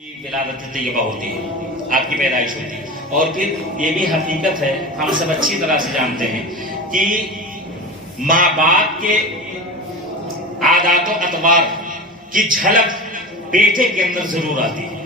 کی ولادت طیبہ ہوتی ہے، آپ کی پیدائش ہوتی ہے، اور پھر یہ بھی حقیقت ہے، ہم سب اچھی طرح سے جانتے ہیں کہ ماں باپ کے عادات و اطوار کی جھلک بیٹے کے اندر ضرور آتی ہے۔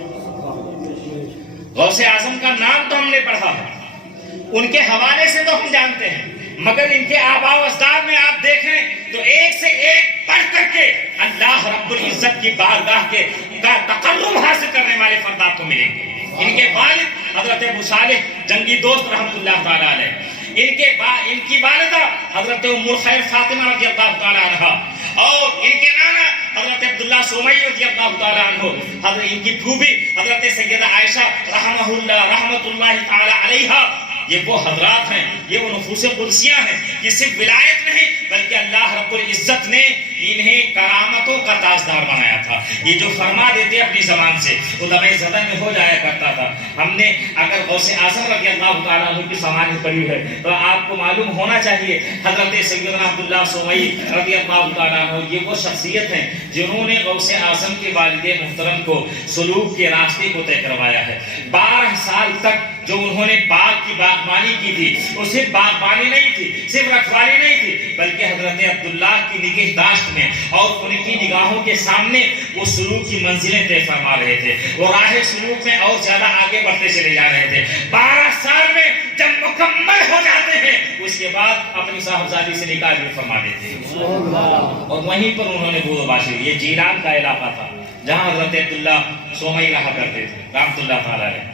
غوث اعظم کا نام تو ہم نے پڑھا ہے، ان کے حوالے سے تو ہم جانتے ہیں، مگر ان کے آباء و اجداد میں آپ دیکھیں تو ایک سے ایک بڑھ کر کے اللہ رب العزت کی بارگاہ کے کا تقرب حاصل کرنے والے فرد آپ کو ملیں گے۔ ان کے والد حضرت ابو صالح جنگی دوست رحمۃ اللہ تعالی علیہ، ان کی والدہ حضرت ام الخیر فاطمہ رضی اللہ تعالی عنہا، اور ان کے نانا حضرت عبداللہ سومئی رضی اللہ تعالی عنہ، حضرت ان کی پھوپھی حضرت سیدہ عائشہ رحمۃ اللہ تعالی علیہا، یہ وہ حضرات ہیں، یہ وہ نفوس قدسیاں ہیں کہ صرف ولایت نہیں بلکہ اللہ رب العزت نے انہیں کرامتوں کا تاجدار بنایا تھا۔ یہ جو فرما دیتے اپنی زبان سے وہ لمحے زدن میں ہو جایا کرتا تھا۔ ہم نے اگر غوث اعظم رضی اللہ تعالیٰ عنہ کی سماعت پڑھی ہے تو آپ کو معلوم ہونا چاہیے حضرت سیدنا عبداللہ سومئی رضی اللہ تعالیٰ عنہ یہ وہ شخصیت ہیں جنہوں نے غوث اعظم کے والد محترم کو سلوک کے راستے کو طے کروایا ہے۔ 12 سال تک جو انہوں نے باغ کی باغبانی کی تھی، وہ صرف باغبانی نہیں تھی، صرف رکھوالی نہیں تھی، بلکہ حضرت عبداللہ کی نگہداشت میں اور ان کی نگاہوں کے سامنے وہ سلوک کی منزلیں طے فرما رہے تھے، وہ راہ سلوک میں اور زیادہ آگے بڑھتے چلے جا رہے تھے۔ 12 سال میں جب مکمل ہو جاتے ہیں اس کے بعد اپنی صاحبزادی سے نکاح بھی فرما دیتے ہیں، اور وہیں پر انہوں نے بود باشی۔ یہ جیلان کا علاقہ تھا جہاں حضرت عبداللہ سومئی رہا کرتے تھے رحمۃ اللہ تعالیٰ علیہ،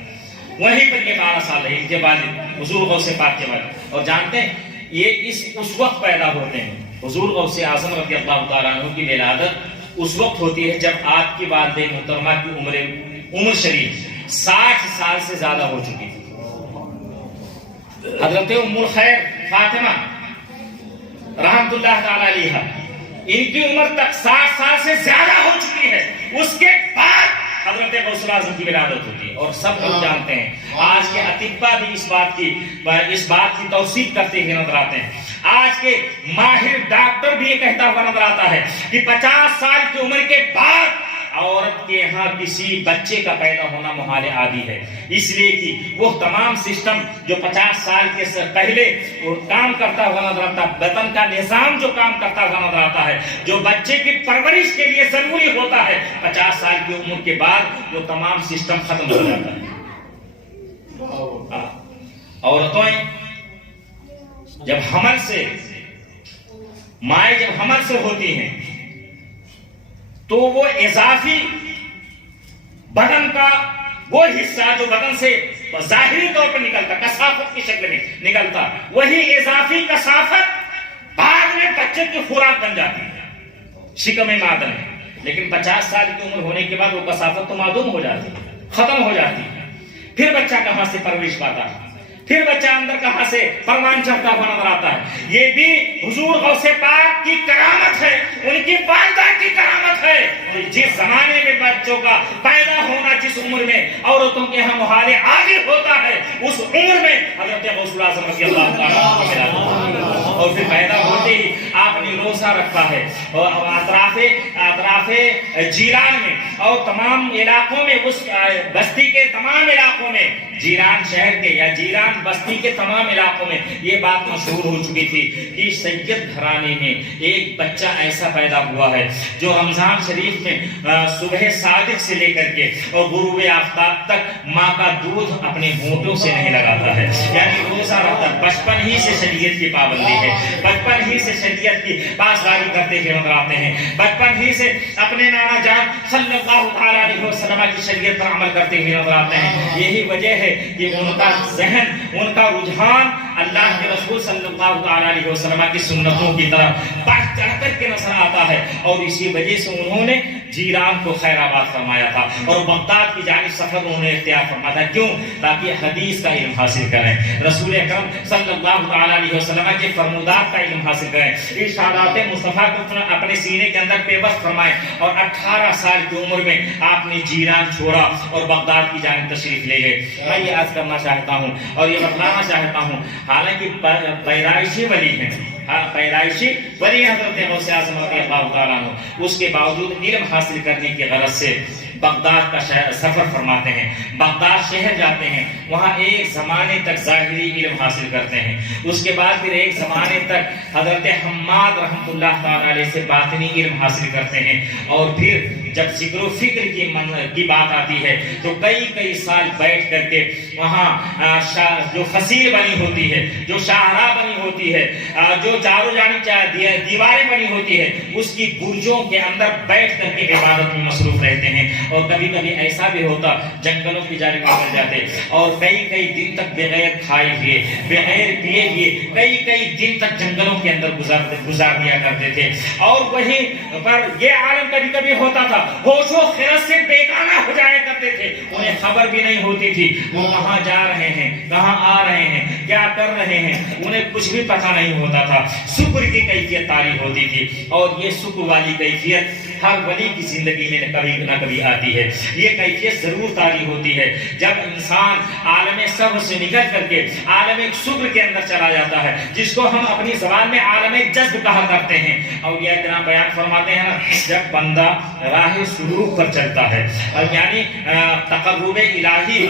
وہیں پر یہ 12 سال رہے ان کے والد حضور غوث پاک کے والد۔ اور جانتے ہیں یہ اس وقت پیدا ہوتے ہیں، حضور غوث اعظم رضی اللہ تعالیٰ عنہ کی ولادت اس وقت ہوتی ہے جب آپ کی والدہ محترمہ کی عمر شریف 60 سال سے زیادہ ہو چکی تھی۔ حضرت ام الخیر فاطمہ رحمۃ اللہ تعالیٰ علیہ، ان کی عمر تک 60 سال سے زیادہ ہو چکی ہے، اس کے بعد حضرت غوث اعظم کی ولادت ہوتی ہے۔ اور سب لوگ جانتے ہیں، آج کے اطباء بھی اس بات کی توثیق کرتے ہوئے نظر آتے ہیں، آج کے ماہر ڈاکٹر بھی یہ کہتا ہوا نظر آتا ہے کہ 50 سال کی عمر کے بعد عورت کے یہاں کسی بچے کا پیدا ہونا محال عادی ہے، اس لیے کہ وہ تمام سسٹم جو 50 سال کے پہلے وہ کام کرتا ہوا نظر آتا ہے، بدن کا نظام جو کام کرتا ہوا نظر آتا ہے، جو بچے کی پرورش کے لیے ضروری ہوتا ہے، 50 سال کی عمر کے بعد وہ تمام سسٹم ختم ہو جاتا ہے۔ عورتوں جب حمل سے مائیں جب حمل سے ہوتی ہیں تو وہ اضافی بدن کا وہ حصہ جو بدن سے ظاہری طور پر نکلتا، کثافت کی شکل میں نکلتا، وہی اضافی کثافت بعد میں بچے کی خوراک بن جاتی ہے شکم مادر میں۔ لیکن 50 سال کی عمر ہونے کے بعد وہ کثافت تو معدوم ہو جاتی ہے، ختم ہو جاتی ہے۔ پھر بچہ کہاں سے پرورش پاتا ہے، پھر بچہ اندر کہاں سے پروان چڑھتا ہوا نظر آتا ہے۔ یہ بھی حضور غوث پاک کی کرامت ہے، ان کی والدہ کی کرامت ہے۔ جس زمانے میں بچوں کا پیدا ہونا، جس عمر میں عورتوں کے ہاں محال آگے ہوتا ہے، اس عمر میں حضرت غوث اعظم رضی اللہ تعالیٰ عنہ، اور پھر پیدا ہوتے ہی آپ نے روزہ رکھا ہے، اور اطراف جیلان میں اور تمام علاقوں میں، اس بستی کے تمام علاقوں میں، جیلان شہر کے یا جیلان بستی کے تمام علاقوں میں یہ بات مشہور ہو چکی تھی کہ سید گھرانے میں ایک بچہ ایسا پیدا ہوا ہے جو رمضان شریف میں صبح صادق سے لے کر کے اور غروب آفتاب تک ماں کا دودھ اپنے ہونٹوں سے نہیں لگاتا ہے، یعنی روزہ رکھتا، بچپن ہی سے شریعت کی پابندی ہے، بچپن ہی سے شریعت کی پاسداری کرتے ہوئے نظر آتے ہیں، بچپن ہی سے اپنے نانا جان صلی اللہ علیہ وسلم کی شریعت پر عمل کرتے ہوئے نظر آتے ہیں۔ یہی وجہ ہے کہ ان کا ذہن، ان کا رجحان اللہ کے رسول صلی اللہ علیہ وسلم کی سنتوں کی طرف بڑھ چڑھ کر کے نظر آتا ہے، اور اسی وجہ سے انہوں نے جیلان کو خیر آباد فرمایا تھا اور بغداد کی جانب سفر انہوں نے اختیار فرمایا تھا۔ کیوں؟ تاکہ حدیث کا علم حاصل کریں، رسول اکرم صلی اللہ علیہ وسلم کے فرمودات کا علم حاصل کریں، ارشادات مصطفیٰ کو اپنے سینے کے اندر پیوست فرمائیں۔ اور 18 سال کی عمر میں آپ نے جیلان چھوڑا اور بغداد کی جانب تشریف لے گئے۔ میں یہ عرض کرنا چاہتا ہوں اور یہ بتلانا چاہتا ہوں، حالانکہ پیدائشی ولی ہیں، پیدائشی ولی حضرت غوث اعظم رضی اللہ تعالیٰ عنہ، اس کے باوجود علم حاصل کرنے کی غرض سے بغداد کا سفر فرماتے ہیں، بغداد شہر جاتے ہیں، وہاں ایک زمانے تک ظاہری علم حاصل کرتے ہیں، اس کے بعد پھر ایک زمانے تک حضرت حماد رحمۃ اللہ تعالی علیہ سے باطنی علم حاصل کرتے ہیں، اور پھر جب ذکر و فکر کی بات آتی ہے تو کئی سال بیٹھ کر کے وہاں جو فصیل بنی ہوتی ہے، جو شاہراہ بنی ہوتی ہے، جو چاروں جانب دیواریں بنی ہوتی ہے، اس کی برجوں کے اندر بیٹھ کر کے عبادت میں مصروف رہتے ہیں، اور کبھی کبھی ایسا بھی ہوتا جنگلوں کی جانب نکل جاتے اور کئی دن تک بغیر کھائے ہوئے بغیر پیے ہوئے کئی دن تک جنگلوں کے اندر گزار دیا کرتے تھے، اور وہیں پر یہ عالم کبھی کبھی ہوتا تھا ہوش و خرد سے بیگانہ ہو جایا کرتے تھے، انہیں خبر بھی نہیں ہوتی تھی وہ کہاں جا رہے ہیں، کہاں آ رہے ہیں، کیا کر رہے ہیں، انہیں کچھ بھی پتہ نہیں ہوتا تھا۔ شکر کی کیفیت طاری ہوتی تھی، اور یہ شکر والی کیفیت ہر ولی کی زندگی میں کبھی نہ کبھی آتی ہے، یہ کیفیت ضرور طاری ہوتی ہے جب انسان عالم صبر سے نکل کر کے عالم شکر کے اندر چلا جاتا ہے، جس کو ہم اپنی زبان میں عالم جذب کہا کرتے ہیں۔ اولیاء کرام بیان فرماتے ہیں نا، جب بندہ راہ سلوک پر چلتا ہے، یعنی تقرب الہی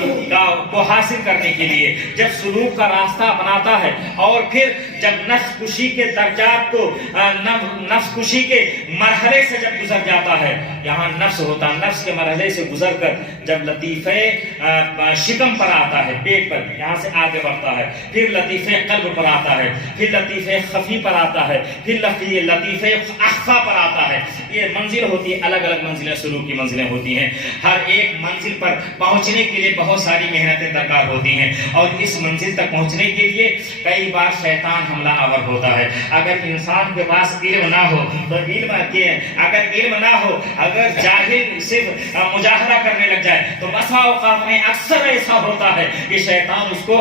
کو حاصل کرنے کے لیے جب سلوک کا راستہ اپناتا ہے، اور پھر جب نفس کشی کے درجات کو نفس کشی کے مرحلے سے جب گزر جاتا ہے، یہاں نفس ہوتا ہے، نفس کے مرحلے سے گزر کر جب لطیفے شکم پر آتا ہے، پیٹ پر، یہاں سے آگے بڑھتا ہے، پھر لطیفے قلب پر آتا ہے، پھر لطیفے خفی پر آتا ہے، پھر لطیفے اخفا پر آتا ہے۔ یہ منزل ہوتی ہے، الگ الگ منزلیں سلوک کی منزلیں ہوتی ہیں، ہر ایک منزل پر پہنچنے کے لیے بہت ساری محنتیں درکار ہوتی ہیں، اور اس منزل تک پہنچنے کے لیے کئی بار شیطان حملہ آور ہوتا ہے۔ اگر انسان کے پاس علم نہ ہو تو اگر علم نہ ہو، اگر جاہل صرف مجاہدہ کرنے لگ جائے تو بسا اوقات میں اکثر ایسا ہوتا ہے کہ شیطان اس کو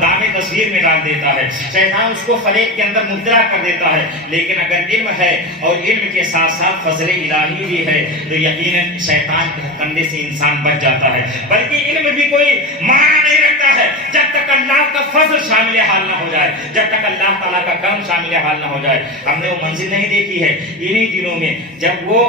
دام تصویر میں ڈال دیتا ہے، شیطان اس کو فریب کے اندر مبتلا کر دیتا ہے۔ لیکن اگر علم ہے اور علم کے ساتھ ساتھ فضل الہی بھی ہے تو یقیناً شیطان کے کنڈے سے انسان بچ جاتا ہے۔ بلکہ علم بھی کوئی معنی نہیں رکھتا ہے جب تک اللہ کا فضل شامل حال نہ ہو جائے، جب تک اللہ تعالیٰ کا کرم شامل حال نہ ہو جائے۔ ہم نے وہ منزل نہیں دیکھی ہے انہی دنوں میں جب وہ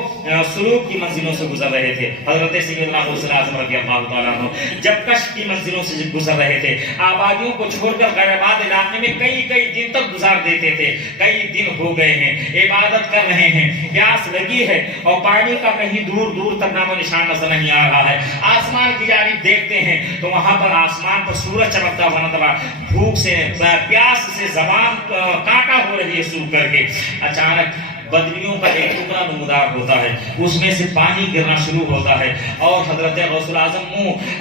سلوک کی منزلوں سے گزر رہے تھے، حضرت سیدنا غوث اعظم رضی اللہ تعالیٰ عنہ جب کشف کی منزلوں سے گزر رہے تھے، آبادیوں کو چھوڑ کر غیر آباد علاقے میں کئی دن تک گزار دیتے تھے، کئی دن ہو گئے ہیں، عبادت کر رہے ہیں، پیاس لگی ہے اور پانی کا کہیں دور تک نام و نشان نظر نہیں آ رہا ہے، آسمان کی جانب دیکھتے ہیں تو وہاں پر آسمان پر سورج چمکتا ہوا نظر آ، بھوک سے پیاس سے زبان کانٹا ہو رہی ہے سوکھ کر کے، اچانک بدریوں کا ایک ٹکڑا نمودار ہوتا ہے، اس میں سے پانی گرنا شروع ہوتا ہے، اور حضرت غوث اعظم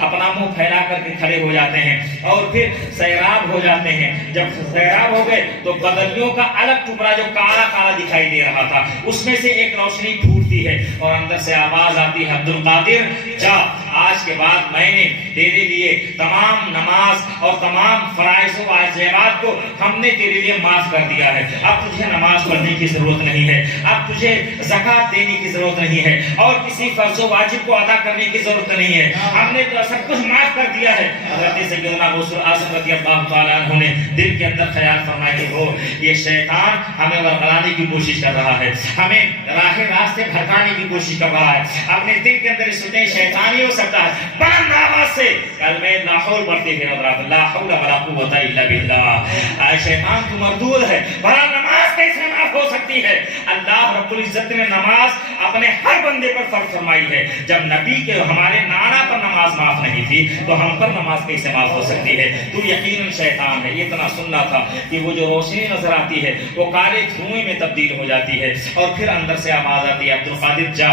اپنا منہ پھیلا کر کے کھڑے ہو جاتے ہیں، اور پھر سیراب ہو جاتے ہیں۔ جب سیراب ہو گئے تو بدریوں کا الگ ٹکڑا جو کالا دکھائی دے رہا تھا، اس میں سے ایک روشنی پھوٹتی ہے اور اندر سے آواز آتی ہے، عبد القادر جا، آج کے بعد میں نے تیرے لیے تمام نماز اور تمام فرائض و واجبات کو ہم نے تیرے لیے معاف کر دیا ہے، اب تجھے نماز پڑھنے کی ضرورت نہیں ہے، اب تجھے زکات دینے کی ضرورت نہیں ہے، اور کسی فرض و واجب کو ادا کرنے کی ضرورت نہیں ہے، ہم نے تو سب کچھ معاف کر دیا ہے۔ حضرت سیدنا غوث اعظم رضی اللہ تعالیٰ عنہ نے دل کے اندر خیال فرمایا کہ وہ یہ شیطان ہمیں ورگلانے کی کوشش کر رہا ہے، ہمیں راستے بھٹکانے کی کوشش کر رہا ہے، اپنے دل کے اندر سوچیں شیطان ہی ہو سکتا ہے، بلند آواز سے کلمہ لا حول پڑھتے پھر حضرات لا حول ولا قوت الا باللہ، اے شیطان تو مردود ہے، بھلا نماز کیسے معاف ہو سکتی ہے؟ اللہ رب العزت نے نماز اپنے ہر بندے پر فرض فرمائی ہے، جب نبی کے ہمارے نانا پر نماز معاف نہیں تھی تو ہم پر نماز کیسے معاف ہو سکتی ہے؟ تو یقیناً شیطان ہے۔ اتنا سننا تھا کہ وہ جو روشنی نظر آتی ہے وہ کالے دھوئیں میں تبدیل ہو جاتی ہے، اور پھر اندر سے آواز آتی ہے، عبد القادر جا،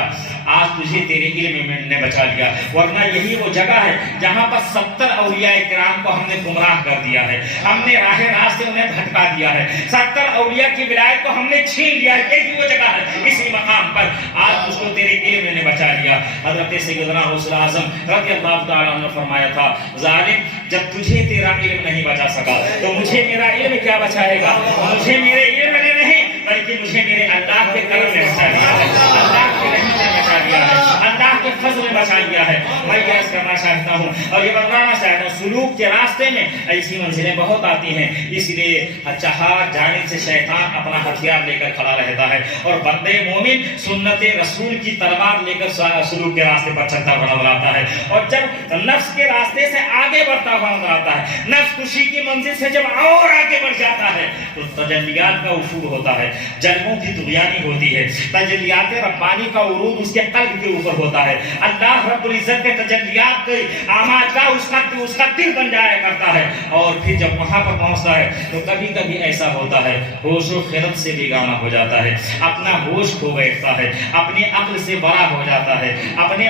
آج تجھے تیرے علم میں نے بچا لیا، ورنہ یہی وہ جگہ ہے جہاں پر 70 اولیاء کرام کو ہم نے گمراہ کر دیا ہے، ہم نے راہ سے انہیں بھٹکا دیا ہے، 70 اولیاء کی ولایت کو ہم نے چھین لیا، یہی وہ جگہ ہے، اسی مقام پر آج تجھ کو تیرے علم میں نے بچا لیا۔ حضرت سیدنا غوث اعظم رضی اللہ تعالیٰ عنہ نے فرمایا تھا، ظالم جب تجھے تیرا علم نہیں بچا سکا تو مجھے میرا علم کیا بچائے گا؟ مجھے میرے علم نے نہیں بلکہ مجھے میرے اللہ کے کرم نے بچا لیا ہے، اللہ کے رحمت نے بچا لیا ہے، اللہ کے فضل میں بچا لیا ہے. میں یہ عرض کرنا چاہتا ہوں اور یہ بتانا چاہتا ہوں سلوک کے راستے میں ایسی منزلیں بہت آتی ہیں. اس لیے چہار جانب سے شیطان اپنا ہتھیار لے کر کھڑا رہتا ہے اور بندے مومن سنت رسول کی تلوار لے کر سلوک کے راستے پر چلتا ہوا نظر آتا ہے. اور جب نفس کے راستے سے آگے بڑھتا ہوا نظر آتا ہے, نفس خوشی کی منزل سے جب اور آگے بڑھ جاتا ہے تو تجلیات کا افول ہوتا ہے, جلووں کی طغیانی ہوتی ہے, تجلیات ربانی کا عروج اس کے قلب کے اوپر ہوتا ہے. اللہ رب العزت کے تجلیات کے اعمال کا اس کا دل بن جایا کرتا ہے. اور پھر جب وہاں پر پہنچتا ہے تو کبھی کبھی ایسا ہوتا ہے ہوش و خرد سے بیگانہ ہو جاتا ہے, اپنا ہوش کھو بیٹھتا ہے, اپنی عقل سے بڑا ہو جاتا ہے, اپنی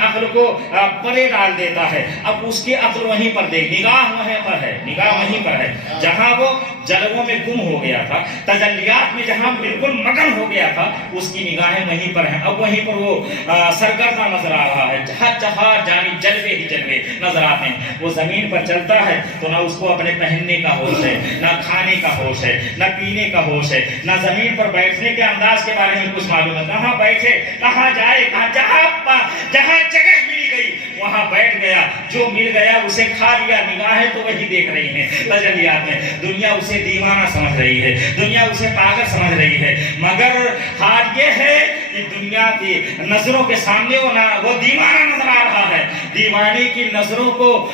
عقل کو پرے ڈال دیتا ہے. اب اس کی عقل وہیں پر دے, نگاہ وہیں پر ہے, نگاہ وہیں پر ہے جہاں وہ جلووں میں گم ہو گیا تھا, تجلیات میں جہاں بالکل مگن ہو گیا تھا, اس کی نگاہیں وہیں پر ہیں. اب وہیں پر وہ سرگردہ نظر آ رہا ہے, جہاں جانب جلوے ہی جلوے نظر آتے ہیں. وہ زمین پر چلتا ہے تو نہ اس کو اپنے پہننے کا ہوش ہے, نہ کھانے کا ہوش ہے, نہ پینے کا ہوش ہے, نہ زمین پر بیٹھنے کے انداز کے بارے میں کچھ معلوم ہے. کہاں بیٹھے, کہاں جائے, جہاں جگہ ملی گئی وہاں بیٹھ گیا, جو مل گیا اسے کھا لیا. نگاہیں تو وہی دیکھ رہی ہیں تجلیات میں. دنیا اسے دیوانہ سمجھ رہی ہے, دنیا اسے پاگل سمجھ رہی ہے, مگر حال یہ ہے کہ دنیا کی نظروں کے سامنے وہ دیوانہ نظر آ رہا ہے. دیوانے کی نظروں کو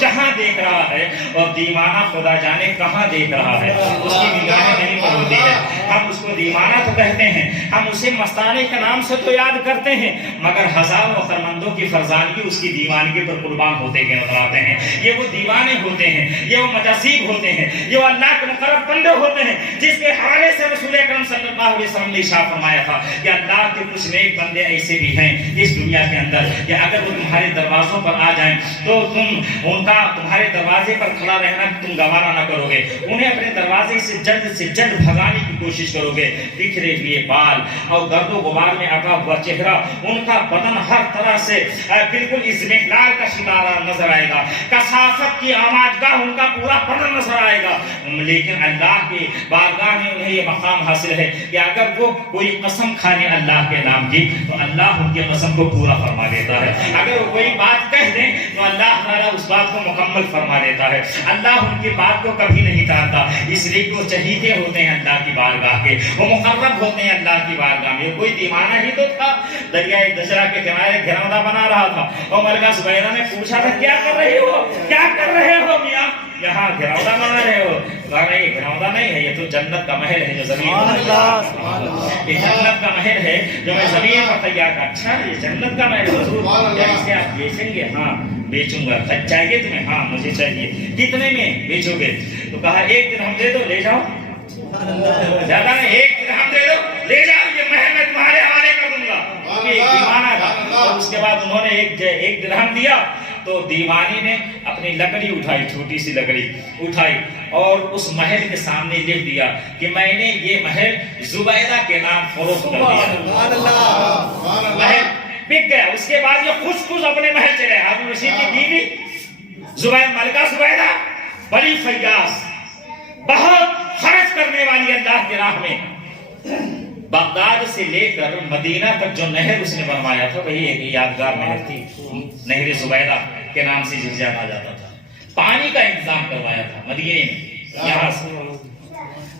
جہاں دیکھ رہا ہے اور دیوانہ خدا جانے کہاں دیکھ رہا ہے, اس کی نگاہیں نہیں پر ہوتی ہے. ہم اس کو دیوانہ تو کہتے ہیں, ہم اسے مستانے کے نام سے تو یاد کرتے ہیں, مگر ہزاروں خرمندوں کی فرزانگی اس کی دیوانگی پر قربان ہوتے گئے نظر آتے ہیں. یہ وہ دیوانے ہوتے ہیں, یہ وہ مجاذیب ہوتے ہیں, یہ وہ اللہ کے مقرب بندے ہوتے ہیں جس کے حوالے سے رسول اکرم صلی اللہ علیہ وسلم نے ارشاد فرمایا تھا کہ اللہ کے کچھ نیک بندے ایسے بھی ہیں اس دنیا کے اندر کہ اگر وہ تمہارے دروازوں پر آ جائیں تو تم ان کا تمہارے دروازے پر کھڑا رہنا تم گوارا نہ کرو گے, انہیں اپنے دروازے سے جلد بھگانے کی کوشش کرو گے. بکھرے ہوئے بال اور گرد و غبار میں آگا ہوا چہرہ, ان کا بدن ہر طرح سے بالکل اضمحلال کا شکار نظر آئے گا, کثافت کی آمادگاہ ان کا پورا بدن نظر آئے گا. لیکن اللہ کی بارگاہ میں انہیں یہ مقام حاصل ہے کہ اگر وہ کوئی قسم کھانے اللہ کے نام کی تو اللہ ان کی قسم کو پورا فرما دیتا ہے. اگر وہ کوئی بات کہہ دیں تو اللہ تعالیٰ اس بات کو مکمل فرما دیتا ہے. اللہ ان کی بات کو کبھی نہیں ٹالتا, اس لیے کہ وہ چہیتے ہوتے ہیں اللہ کی بارگاہ کے, وہ مقرب ہوتے ہیں اللہ کی بارگاہ میں. کوئی دیوانہ ہی تو تھا, دریائے دجلہ کے کنارے گھروندا بنا رہا تھا, اور ملکہ زبیدہ نے پوچھا تھا کیا کر رہے ہو, کیا کر رہے ہو میاں, یہاں گھروندا بنا رہے ہو. کہا نہیں گھروندا نہیں ہے, یہ تو جنت کا محل ہے جو زمین پر, یہ جنت کا محل ہے جو میں زمین پر تیار کر. اچھا یہ جنت کا محل حضور, کیا اسے آپ بیچیں گے؟ ہاں بیچوں گا. چاہیے تمہیں؟ ہاں مجھے چاہیے. کتنے میں بیچو گے؟ تو کہا 1 درہم دے دو, لے جاؤ. زیادہ نہیں, 1 درہم دے دو, لے جاؤ, یہ محل میں تمہارے حوالے کر دوں گا. دیوانہ تھا. اور اس کے بعد انہوں نے 1 درہم دیا تو دیوانی نے اپنی لکڑی اٹھائی, چھوٹی سی لکڑی اٹھائی اور اس محل کے سامنے لکھ دیا کہ میں نے یہ محل زبیدہ کے نام فروخت کر دیا. محل بک گیا. اس کے بعد یہ خوش اپنے محل چلے. ہارون رشید کی بیوی ملکہ زبیدہ بڑی فیاض, بہت خرچ کرنے والی اللہ کی راہ میں. بغداد سے لے کر مدینہ تک جو نہر اس نے بنوایا تھا وہی ایک یادگار نہر تھی, نہر زبیدہ کے نام سے جسے جانا جاتا تھا. پانی کا انتظام کروایا تھا مدینے میں, یہاں سے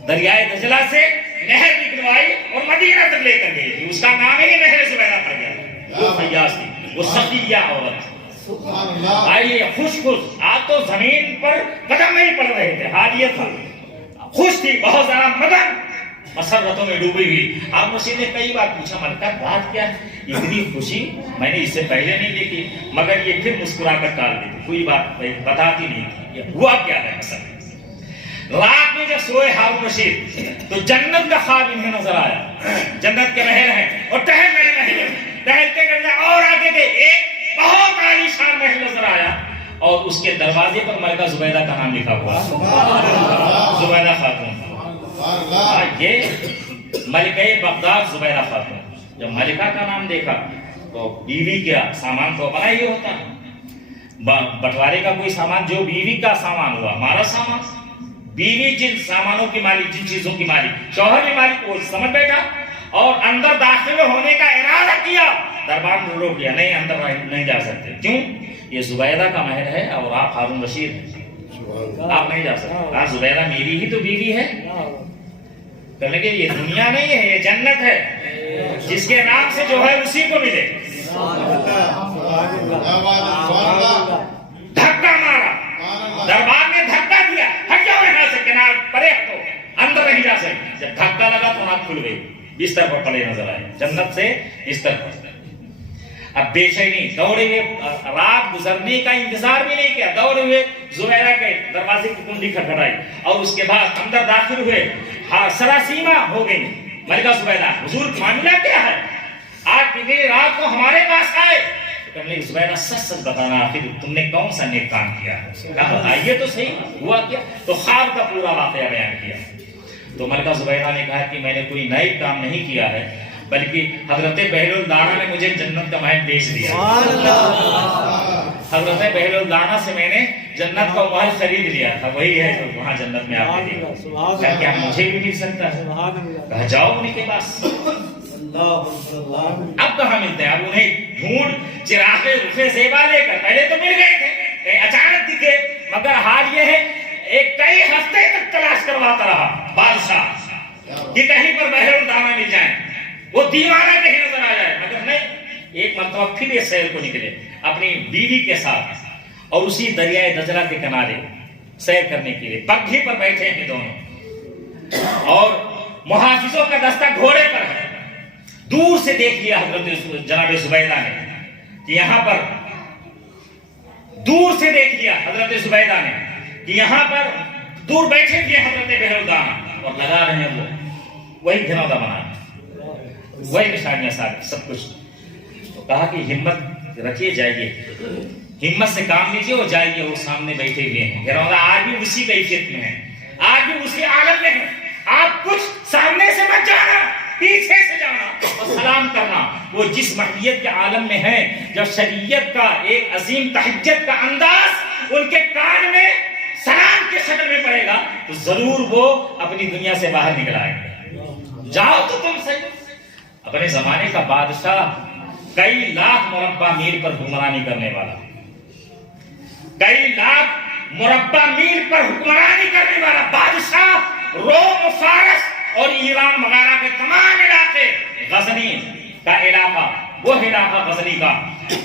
دریائے دجلہ سے نہر نکلوائی اور مدینہ تک لے کر گئی تھی. اس کا نام ہی نہر زبیدہ پڑ گیا. وہ فیاض تھی, وہ سقیہ عورت تھی. آئیے خوش آج تو زمین پر قدم نہیں پڑ رہے تھے, حال یہ تھا خوش تھی, بہت زیادہ مگن مسرتوں میں ڈوبی ہوئی. آپ رشید نے کئی بار پوچھا ملکہ بات کیا ہے, اتنی خوشی میں نے اس سے پہلے نہیں دیکھی. مگر یہ پھر مسکرا کر ٹال دیتی, کوئی بات بتاتی نہیں تھی ہوا کیا ہے. اصل رات میں جب سوئے ہارون رشید تو جنت کا خواب انہیں نظر آیا. جنت کے محل ہیں اور ٹہل رہے محل, ٹہلتے کرتے اور آگے گئے, ایک بہت عالی شان محل نظر آیا اور اس کے دروازے پر ملکہ زبیدہ کا نام لکھا ہوا, زبیدہ خاتون. یہ ملکہ بغداد زبیدہ خاتون. جب ملکہ کا نام دیکھا تو بیوی کا سامان تو اپنا ہی ہوتا ہے, بٹوارے کا کوئی سامان جو بیوی کا سامان ہوا ہمارا سامان. بیوی جن سامانوں کی مالک, جن چیزوں کی مالک, شوہر بھی مالک, وہ سمجھ بیٹھا. اور اندر داخل ہونے کا ارادہ کیا، دربار میں روک لیا، نہیں اندر نہیں جا سکتے. کیوں؟ یہ زبیدہ کا محل ہے اور آپ ہارون رشید ہیں، آپ نہیں جا سکتے. کہا زبیدہ میری ہی تو بیوی ہے. کہنے کہ یہ دنیا نہیں ہے، یہ جنت ہے، جس کے نام سے جو ہے اسی کو ملے. دھکا مارا، دربار میں دھکا دیا، ہٹ جاؤ یہاں سے، کنار پرے ہٹو، اندر نہیں جا سکتے. جب دھکا لگا تو آنکھ کھل گئی، بستر پر پڑے نظر آئے، جنت سے بستر پر. اب بے چینی دوڑے ہوئے، رات گزرنے کا انتظار بھی نہیں کیا، دوڑے ہوئے زبیدہ کے دروازے کی کنڈی کھٹکھٹائی اور اس کے بعد اندر داخل ہوئے. سراسیمہ ہو گئی ملکہ زبیدہ، حضور معاملہ کیا ہے؟ آج کتنی رات کو ہمارے پاس آئے. کہنے لگی زبیدہ سچ سچ بتانا، آخر تم نے کون سا نیک کام کیا ہے؟ کہا بتائیے تو صحیح، ہوا کیا؟ تو خواب کا پورا واقعہ بیان کیا. تو ملکہ زبیدہ نے کہا کہ میں نے کوئی نیک کام نہیں کیا ہے، بلکہ حضرت بہل الدانہ نے مجھے جنت کا محل بیچ دیا. حضرت بہل الدانہ سے میں نے جنت کا محل خرید لیا تھا، وہی ہے جو وہاں جنت میں آپ نے دیکھا. کیا مجھے بھی مل سکتا ہے؟ کہا جاؤ ان کے پاس. اب کہاں ملتے ہیں؟ اب انہیں ڈھونڈ چراغ رخ زیبا لے کر، پہلے تو مل گئے تھے، اچانک دکھے، مگر حال یہ ہے ایک کئی ہفتے تک تلاش کرواتا رہا بادشاہ کہ کہیں پر بہل الدانہ مل جائیں، وہ دیوانہ کہیں نظر آ جائے. مگر نہیں، ایک مرتبہ پھر یہ سیر کو نکلے اپنی بیوی کے ساتھ اور اسی دریائے دجلہ کے کنارے سیر کرنے کے لیے. پگھی پر بیٹھے ہیں دونوں اور محافظوں کا دستہ گھوڑے پر ہے. دور سے دیکھ لیا حضرت جناب زبیدہ نے کہ یہاں پر، دور سے دیکھ لیا حضرت زبیدہ نے کہ یہاں پر دور بیٹھے تھے حضرت بہل الدانہ اور لگا رہے ہیں وہ وہی گھنودا بنا، وہی نشانیاں سارے سب کچھ. تو کہا کہ ہمت رکھیے، جائیے، ہمت سے کام لیجیے اور جائیے. وہ سامنے بیٹھے ہوئے ہیں، گھنودا آج بھی اسی کیفیت میں ہے، آج بھی اسی عالم میں ہے. آپ کچھ سامنے سے مت جانا، پیچھے سے جانا اور سلام کرنا. وہ جس محیت کے عالم میں ہے، جب شریعت کا ایک عظیم تہجد کا انداز ان کے کان میں سلام کے شکل میں پڑے گا تو ضرور وہ اپنی دنیا سے باہر نکل آئیں گے. جاؤ تو تم سے. اپنے زمانے کا بادشاہ، کئی لاکھ مربع میل پر حکمرانی کرنے والا، کئی لاکھ مربع میل پر حکمرانی کرنے والا بادشاہ، روم و فارس اور ایران وغیرہ کے تمام علاقے، غزنی کا علاقہ، وہ علاقہ غزنی کا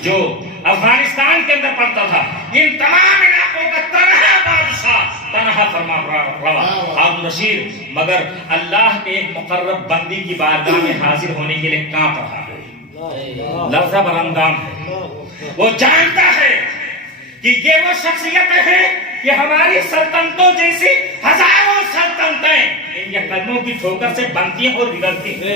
جو افغانستان کے اندر پڑتا تھا، ان تمام علاقوں کا تنہا بادشاہ، تنہا فرما روا ہارون رشید. مگر اللہ کے ایک مقرب بندی کی بارگاہ میں حاضر ہونے کے لیے کانپ رہا ہے، لفظہ برندام ہے. وہ جانتا ہے کہ یہ وہ شخصیت ہے کہ ہماری سلطنتوں جیسی ہزاروں سلطنتیں ان کے قدموں کی ٹھوکر سے بنتی ہیں اور بگڑتی ہیں.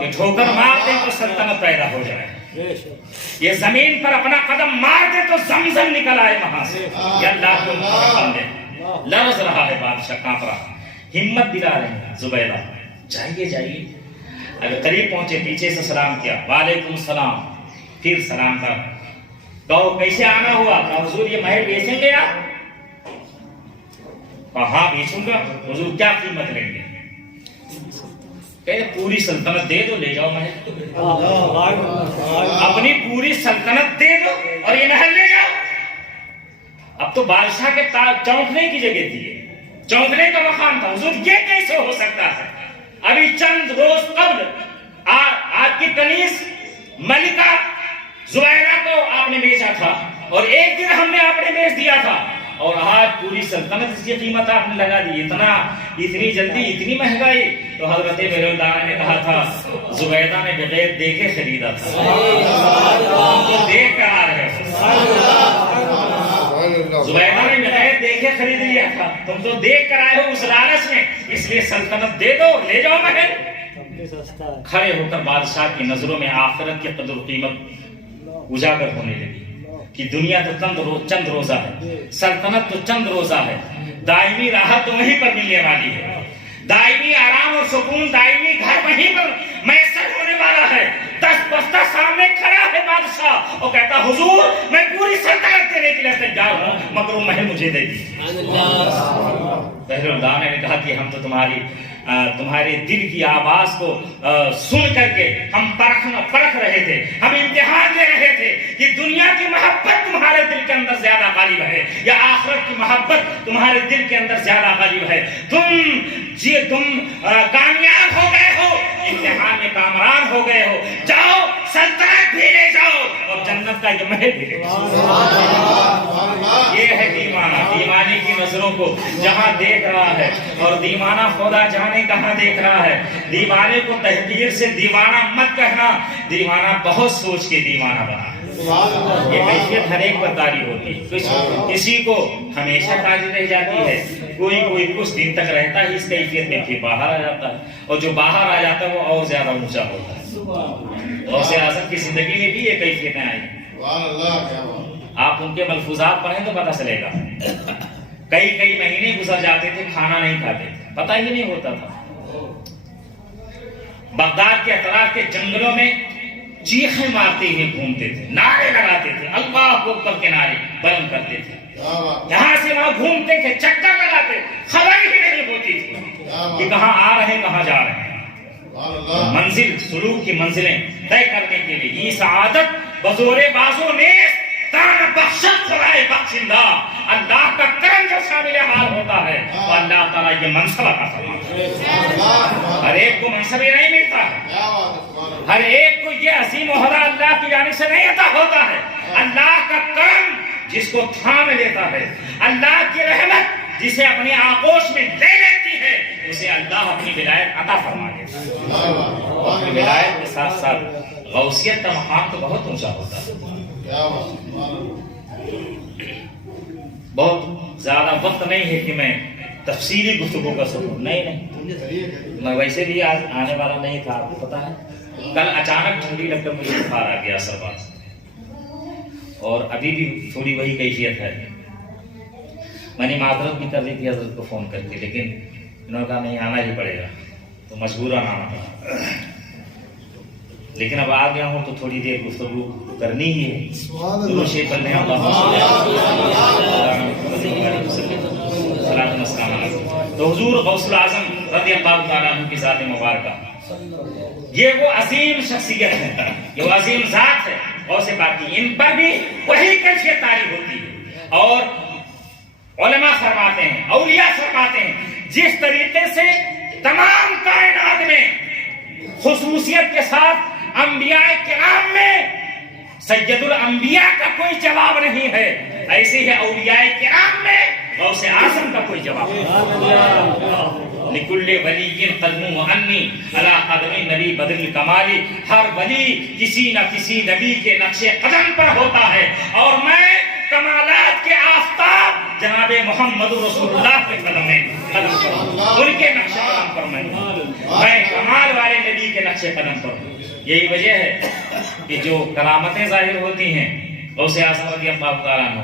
یہ ٹھوکر مار دیں تو سلطنت پیدا ہو جائے، یہ زمین پر اپنا قدم مار دے تو زمزم نکل آئے وہاں سے. یہ اللہ کو بندے. لرز رہا ہے بادشاہ، کانپ رہا. ہمت دلا رہے ہیں زبیدہ، جائیے جائیے. اگر قریب پہنچے، پیچھے سے سلام کیا، وعلیکم السلام. پھر سلام کر. کہو کیسے آنا ہوا؟ کہ حضور یہ محل بیچیں گے آپ؟ کہاں بیچوں گا حضور، کیا قیمت لیں گے؟ کہتے پوری سلطنت دے دو، لے جاؤ محل، اپنی پوری سلطنت دے دو اور یہ محل لے جاؤ. اب تو بادشاہ کے چونکنے کی جگہ تھی، چونکنے کا مقام تھا. حضور یہ کیسے ہو سکتا ہے؟ ابھی چند روز قبل آپ کی کنیز ملکہ زبیدہ کو آپ نے بیچا تھا اور ایک دن ہم نے آپ نے بیچ دیا تھا، اور آج پوری سلطنت اس کی قیمت آپ نے لگا دی. اتنی جلدی، اتنی مہنگائی. تو حضرت بہل الدانہ نے کہا تھا زبیدہ نے بغیر دیکھے خریدا تھا، تو دیکھ کر آ رہے ہو. زبیدہ نے بغیر دیکھے خرید لیا تھا، تم تو دیکھ کر آئے ہو اس لالچ میں، اس لیے سلطنت دے دو، لے جاؤ محل. کھڑے ہو کر بادشاہ کی نظروں میں آخرت کی قدر و قیمت اجاگر ہونے لگی کہ دنیا تو چند روزہ ہے، سلطنت تو چند روزہ ہے، دائمی راحت تو وہیں پر ملنے والی ہے، دائمی آرام اور سکون، دائمی گھر وہیں پر میسر ہونے والا ہے. دست بستہ سامنے کھڑا ہے بادشاہ اور کہتا حضور میں پوری سلطنت دینے کے لیے تیار ہوں، مگر وہ محل مجھے دے دی. بہل الدانہ نے کہا کہ ہم تو تمہاری تمہارے دل کی آواز کو سن کر کے ہم پرکھ رہے تھے، ہم امتحان لے رہے تھے کہ دنیا کی محبت تمہارے دل کے اندر زیادہ غالب ہے یا آخرت کی محبت تمہارے دل کے اندر زیادہ غالب ہے۔ تم کامیاب ہو گئے ہو، امتحان میں کامران ہو گئے ہو، جاؤ سلطنت بھی لے جاؤ اور جنت کا یہ محل بھی لے جاؤ۔ یہ ہے دیوانہ، دیوانے کی نظروں کو جہاں دیکھ رہا ہے، اور دیوانہ خدا جانے کہاں دیکھ رہا ہے۔ دیوانے کو تحقیر سے دیوانہ مت کہنا، دیوانہ بہت سوچ کے دیوانہ بنا۔ یہ کیفیت ہر ایک پر طاری ہوتی ہے، کسی کو ہمیشہ طاری رہ جاتی ہے، کوئی کچھ دن تک رہتا ہے اس کیفیت میں، پھر باہر آ جاتا ہے، اور جو باہر آ جاتا ہے وہ اور زیادہ اونچا ہوتا ہے۔ غوث اعظم کی زندگی میں بھی یہ کیفیتیں آئی، آپ ان کے ملفوظات پڑھیں تو پتہ چلے گا۔ کئی مہینے گزر جاتے تھے، کھانا نہیں کھاتے تھے، پتہ ہی نہیں ہوتا تھا۔ بغداد کے اطراف کے جنگلوں میں چیخیں مارتے ہوئے گھومتے تھے، نعرے لگاتے تھے، اللہ اکبر کے نعرے بلند کرتے تھے، یہاں سے وہاں گھومتے تھے، چکر لگاتے، خبر ہی نہیں ہوتی تھی کہ کہاں آ رہے ہیں کہاں جا رہے ہیں۔ منزل سلوک کی منزلیں طے کرنے کے لیے یہ سعادت بزور بازو نیست دان بخشت خدائے بخشندہ، اللہ کا کرم جو شامل حال ہوتا ہے تو اللہ تعالیٰ یہ منصب عطا فرماتا ہے۔ ہر ایک کو منصب نہیں ملتا ہے، ہر ایک کو یہ عظیم عہدہ اللہ کی جانب سے نہیں عطا ہوتا ہے۔ اللہ کا کرم جس کو تھام لیتا ہے، اللہ کی رحمت جسے اپنے آغوش میں لے لیتی ہے، اسے اللہ اپنی ولایت عطا فرما دیتا ہے۔ اپنی ولایت کے ساتھ ساتھ غوثیت کا مقام تو بہت اونچا ہوتا ہے۔ بہت زیادہ وقت نہیں ہے کہ میں تفصیلی گفتگو کر سکوں، نہیں، میں ویسے بھی آج آنے والا نہیں تھا، آپ کو پتا ہے۔ کل اچانک ٹھنڈی لگ کر مجھے بخار آ گیا سرباز، اور ابھی بھی تھوڑی وہی کیفیت ہے۔ میں نے معذرت بھی کر لی تھی حضرت کو فون کر کے، لیکن انہوں نے کہا نہیں آنا ہی پڑے گا، تو مجبوراً آنا پڑا۔ لیکن اب آ گیا ہوں تو تھوڑی دیر گفتگو کرنی ہی ہے۔ تو حضور غوث الاعظم رضی اللہ تعالیٰ عنہ کی ذات مبارکہ، یہ وہ عظیم شخصیت ہے، یہ وہ عظیم ذات ہے غوث پاک کی، ان پر بھی وہی کیفیت طاری ہوتی ہے۔ اور علماء فرماتے ہیں، اولیاء فرماتے ہیں، جس طریقے سے تمام کائنات میں خصوصیت کے ساتھ انبیاء کرام میں سید الانبیاء کا کوئی جواب نہیں ہے، ایسے ہی اولیاء کرام میں غوث اعظم کا کوئی جواب نہیں۔ لکل ولی قدم انی علی قدم نبی بدر الکمال، ہر ولی کسی نہ کسی نبی کے نقش قدم پر ہوتا ہے، اور میں کمالات کے آفتاب جناب محمد رسول اللہ کے قدم میں ان کے نقش قدم پر میں کمال والے نبی کے نقش قدم پر ہوں۔ یہی وجہ ہے کہ جو کرامتیں ظاہر ہوتی ہیں غوث اعظم رضی اللہ تعالیٰ عنہ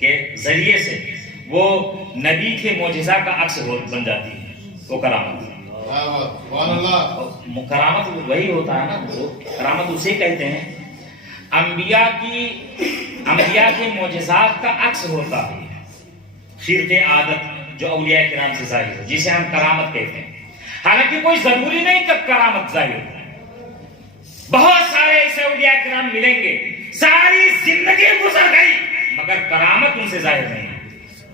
کے ذریعے سے، وہ نبی کے معجزہ کا عکس بن جاتی ہے، وہ کرامت۔ کرامت وہی ہوتا ہے نا، کرامت اسے کہتے ہیں انبیاء کے معجزات کا عکس ہوتا ہے، خرق عادت جو اولیاء کرام سے ظاہر ہے، جسے ہم کرامت کہتے ہیں۔ حالانکہ کوئی ضروری نہیں کہ کرامت ظاہر ہو، بہت سارے ایسے اولیاء کرام ملیں گے، ساری زندگی گزر گئی مگر کرامت ان سے ظاہر نہیں،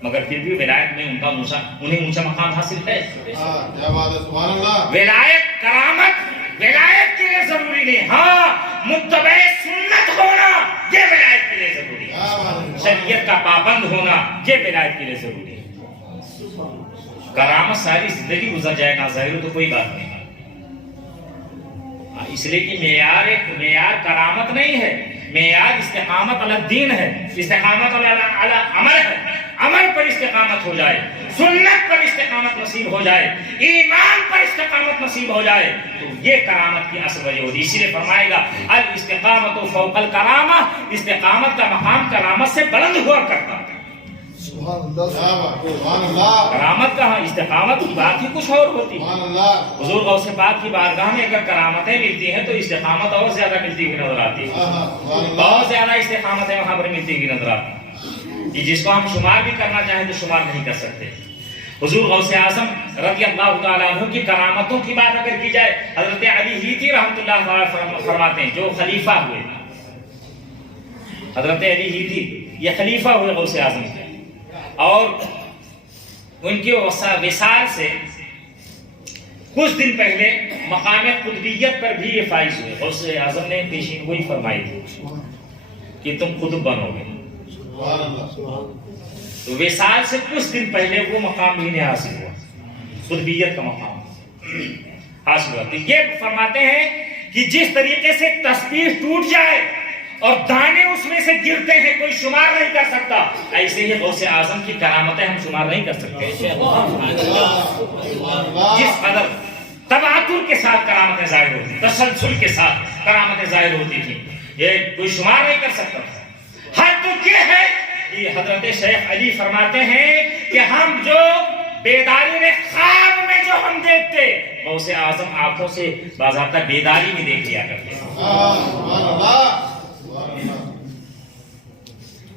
مگر پھر بھی ولایت میں انہیں اونچا مقام حاصل ہے۔ ولایت کرامت ولایت کے لیے ضروری نہیں، ہاں متبع سنت ہونا یہ ولایت کے لیے ضروری ہے، شریعت کا پابند ہونا یہ ولایت کے لیے ضروری ہے۔ کرامت ساری زندگی گزر جائے گا ظاہر تو کوئی بات نہیں، اس لیے کہ معیار کرامت نہیں ہے، معیار استقامت علی الدین ہے، استقامت علی عمل ہے، عمل پر استقامت ہو جائے، سنت پر استقامت نصیب ہو جائے، ایمان پر استقامت نصیب ہو جائے، تو یہ کرامت کی اصل وجہ ہوتی ہے۔ اسی لیے فرمائے گا الاستقامت فوق الکرامہ، استقامت کا مقام کرامت سے بلند ہوا کرتا ہے۔ کرامت کا استقامت کی بات ہی کچھ اور ہوتی ہے۔ حضور غوث پاک کی بارگاہ میں اگر کرامتیں ملتی ہیں تو استقامت اور زیادہ ملتی ہوئی نظر آتی ہے، بہت زیادہ استقامتیں وہاں پر ملتی ہوئی نظر آتی ہے، جس کو ہم شمار بھی کرنا چاہیں تو شمار نہیں کر سکتے۔ حضور غوث اعظم رضی اللہ تعالیٰ عنہ کی کرامتوں کی بات اگر کی جائے، حضرت علی ہیتی رحمۃ اللہ تعالیٰ فرماتے ہیں جو خلیفہ ہوئے، حضرت علی ہیتی یہ خلیفہ ہوئے غوث اعظم کے، اور ان کے وصال سے کچھ دن پہلے مقام قطبیت پر بھی یہ فائز ہوئے۔ غوث اعظم نے پیشین گوئی فرمائی تھی کہ تم قطب بنو گے، تو وصال سے کچھ دن پہلے وہ مقام بھی انہیں حاصل ہوا، قطبیت کا مقام حاصل ہوا۔ تو یہ فرماتے ہیں کہ جس طریقے سے تسبیح ٹوٹ جائے اور دانے اس میں سے گرتے ہیں کوئی شمار نہیں کر سکتا، ایسے ہی غوث اعظم کی کرامتیں ہم شمار نہیں کر سکتے۔ جس قدر تباتر کے ساتھ کرامتیں ظاہر ہوتی، تسلسل کے ساتھ کرامتیں ظاہر ہوتی تھی، یہ کوئی شمار نہیں کر سکتا۔ ہر تو یہ ہے کہ حضرت شیخ علی فرماتے ہیں کہ ہم جو بیداری میں خواب میں جو ہم دیکھتے، غوث اعظم آنکھوں سے باضابطہ بیداری میں دیکھ لیا کرتے۔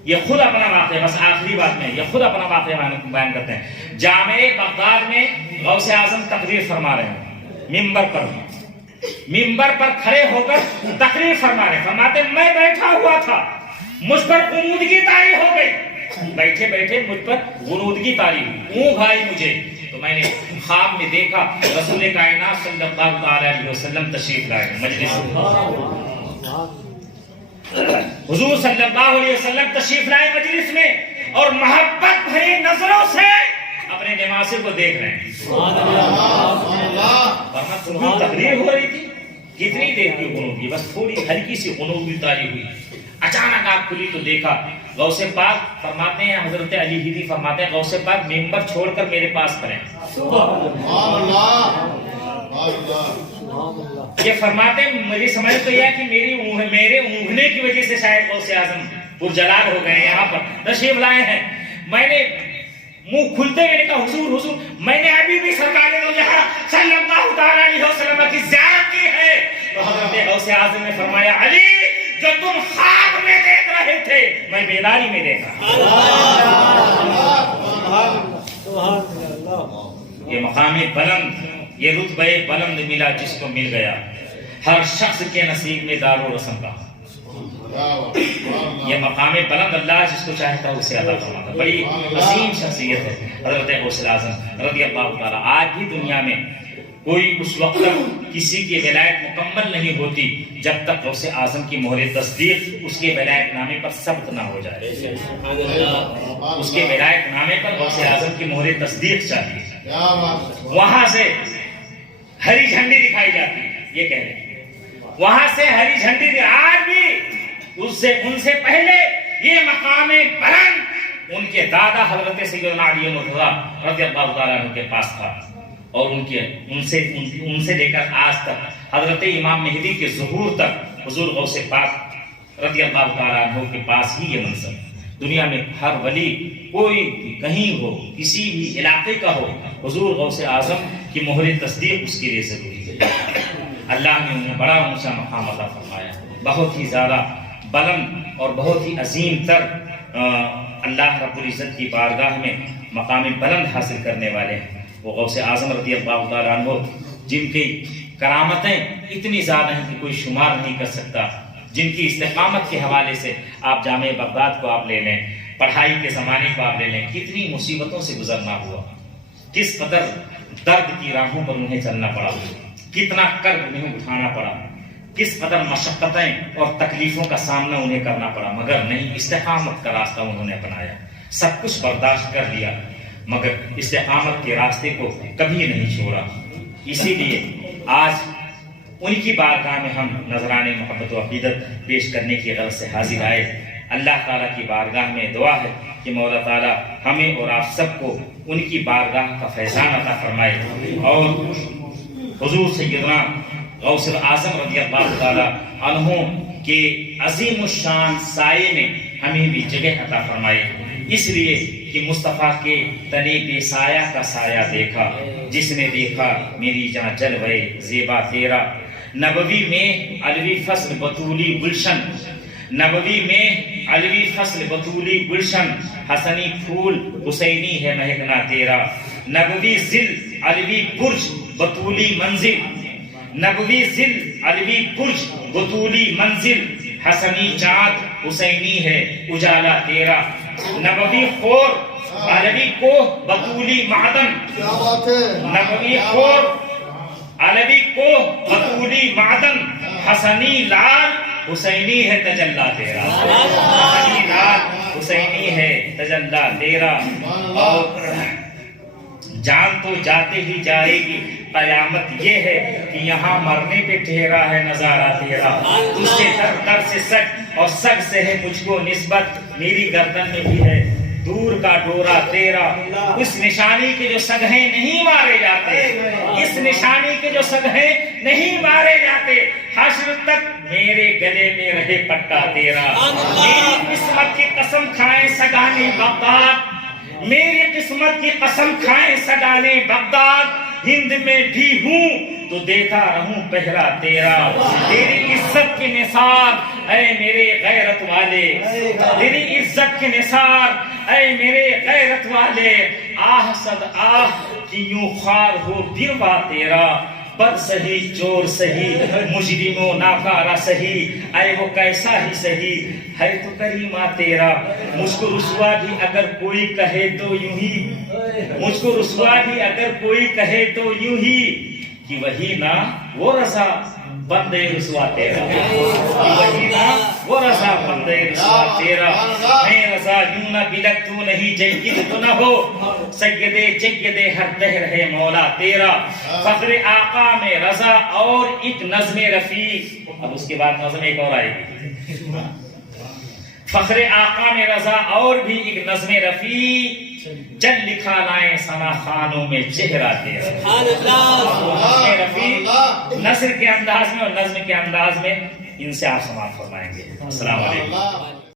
یہ خود اپنا واقعہ، بس آخری بات میں یہ خود اپنا واقعہ بیان کرتے ہیں۔ جامع بغداد میں غوث اعظم تقریر فرما رہے ہیں، ممبر پر کھڑے ہو کر تقریر فرما رہے ہیں، فرماتے ہیں میں بیٹھا ہوا تھا، مجھ پر غنودگی طاری ہو گئی، بیٹھے بیٹھے مجھ پر غنودگی طاری ہوئی، اونگ آئی مجھے، تو میں نے خواب میں دیکھا رسول کائنات صلی اللہ علیہ وسلم تشریف لائے مجلس میں، حضور صلی اللہ علیہ وسلم تشریف لائے مجلس میں اور محبت بھری نظروں سے اپنے نواسے کو دیکھ رہے ہیں۔ تقریر ہو رہی تھی، کتنی دیر کی غنودگی، بس تھوڑی ہلکی سی غنودگی طاری ہوئی، اچانک آنکھ کھلی تو دیکھا غوث پاک فرماتے ہیں، حضرت علی ہیدی فرماتے ہیں غوث پاک ممبر چھوڑ کر میرے پاس پڑے، یہ فرماتے ہیں مجھے سمجھ تو یہ کہ میرے اونگنے کی وجہ سے شاید غوث اعظم پرجلال ہو گئے، یہاں پر تشریف لائے ہیں۔ میں نے منہ کھلتے میں نے کہا حضور حضور میں نے ابھی بھی سرکار دو جہاں صلی اللہ تعالی علیہ وسلم کی زیارت کی ہے۔ تو حضرت غوث اعظم نے فرمایا علی جو تم خواب میں دیکھ رہے تھے میں بیداری میں دیکھا۔ یہ مقام بلند، یہ رتبہ بلند ملا جس کو مل گیا، ہر شخص کے نصیب میں دار و رسم کا، یہ مقام بلند اللہ جس کو چاہتا ہے اسے عطا فرماتا۔ بڑی عظیم شخصیت ہے حضرت غوث اعظم رضی اللہ تعالیٰ۔ آج بھی دنیا میں کوئی اس وقت تک کسی کی ولایت مکمل نہیں ہوتی جب تک غوث اعظم کی مہر تصدیق اس کے ولایت نامے پر ثبت نہ ہو جائے، اس کے ولایت نامے پر غوث اعظم کی مہر تصدیق چاہیے، وہاں سے ہری جھنڈی دکھائی جاتی ہے، یہ کہہ رہے وہاں سے ہری جھنڈی، آج بھی ان سے پہلے یہ مقام بلند ان کے دادا حضرت سیدنا علی مرتضیٰ رضی اللہ تعالیٰ عنہ کے پاس تھا، اور ان سے لے کر آج تک حضرت امام مہدی کے ظہور تک حضور غوث پاک رضی اللہ تعالیٰ عنہ کے پاس ہی یہ منصب۔ دنیا میں ہر ولی کوئی کہیں ہو، کسی بھی علاقے کا ہو، حضور غوث اعظم کی مہر تصدیق اس کے لیے ضروری ہے۔ اللہ نے انہیں بڑا اونچا مقام عطا فرمایا، بہت ہی زیادہ بلند اور بہت ہی عظیم تر اللہ رب العزت کی بارگاہ میں مقام بلند حاصل کرنے والے ہیں وہ غوث اعظم رضی اللہ تعالیٰ عنہ، جن کی کرامتیں اتنی زیادہ ہیں کہ کوئی شمار نہیں کر سکتا، جن کی استقامت کے حوالے سے آپ جامع بغداد کو آپ لے لیں، پڑھائی کے زمانے کو آپ لے لیں، کتنی مصیبتوں سے گزرنا ہوا، کس قدر درد کی راہوں پر انہیں چلنا پڑا، کتنا کرب انہیں اٹھانا پڑا، کس قدر مشقتیں اور تکلیفوں کا سامنا انہیں کرنا پڑا، مگر نہیں، استقامت کا راستہ انہوں نے اپنایا، سب کچھ برداشت کر لیا مگر استقامت کے راستے کو کبھی نہیں چھوڑا۔ اسی لیے آج ان کی بارگاہ میں ہم نذرانے محبت و عقیدت پیش کرنے کی غرض سے حاضر آئے۔ اللہ تعالیٰ کی بارگاہ میں دعا ہے کہ مولا تعالیٰ ہمیں اور آپ سب کو ان کی بارگاہ کا فیضان عطا فرمائے، اور حضور سیدنا غوث اعظم رضی اللہ تعالیٰ عنہ کے عظیم الشان سائے میں ہمیں بھی جگہ عطا فرمائے، اس لیے کہ مصطفیٰ کے تنے پہ سایہ کا سایہ دیکھا، جس نے دیکھا میری جہاں جلوے زیبا تیرا، نبوی میں علوی فصل بطولی گلشن، نبوی میں علوی فصل بطولی گلشن، حسنی پھول حسینی ہے مہکنا تیرا، نبوی ذل علوی برج بطولی منزل، نبوی ذل علوی برج بطولی منزل، حسنی چاند حسینی ہے اجالا تیرا، نبوی خور علوی کوہ بطولی معدن، نبوی خور علوی کوہ بطولی معدن، حسنی لال حسینی ہے تجلا تیرا، حسنی لال حسینی ہے تجلا تیرا۔ اور جان تو جاتے ہی جائے گی، قیامت یہ ہے کہ یہاں مرنے پہ ٹھہرا ہے نظارہ تیرا، اس سے در سے سگ اور سگ سے ہے مجھ کو نسبت، میری گردن میں بھی ہے دور کا ڈورا تیرا، اس نشانی کے جو سگہیں نہیں مارے جاتے، اس نشانی کے جو سگہیں نہیں مارے جاتے، حشر تک میرے گلے میں رہے پٹا تیرا، میری قسمت کی قسم کھائیں سگانے بغداد، میری قسمت کی قسم کھائیں سگانے بغداد، ہند میں بھی ہوں تو دیتا رہوں پہرا تیرا، تیری عزت کے نثار اے میرے غیرت والے، تیری عزت کے نثار اے میرے غیرت والے، آہ صد آہ کی یوں خار ہو گروا تیرا، بد سہی چور سہی مجرم و ناکارہ سہی، اے وہ کیسا ہی سہی ہے تو کریمہ تیرا، مجھ کو رسوا بھی اگر کوئی کہے تو یوں ہی، مجھ کو رسوا بھی اگر کوئی کہے تو یوں ہی، کہ وہی نا وہ رضا بندے رسوا تیرا، کہ وہی نا وہ رضا بندے رسوا تیرا، میں رضا یوں نہ بلک تو نہیں جنگل تو نہ ہو، سیدے جگدے ہر دہر ہے مولا تیرا، فخر آقا میں رضا اور ایک نظم رفیع، اب اس کے بعد نظم ایک اور آئے گی، فخر آقا میں رضا اور بھی ایک نظم رفیع، جل لکھا لائیں ثنا خانوں میں چہرہ تیرا، نظم رفیع نثر کے انداز میں اور نظم کے انداز میں، ان سے آپ سماعت فرمائیں گے۔ السلام علیکم۔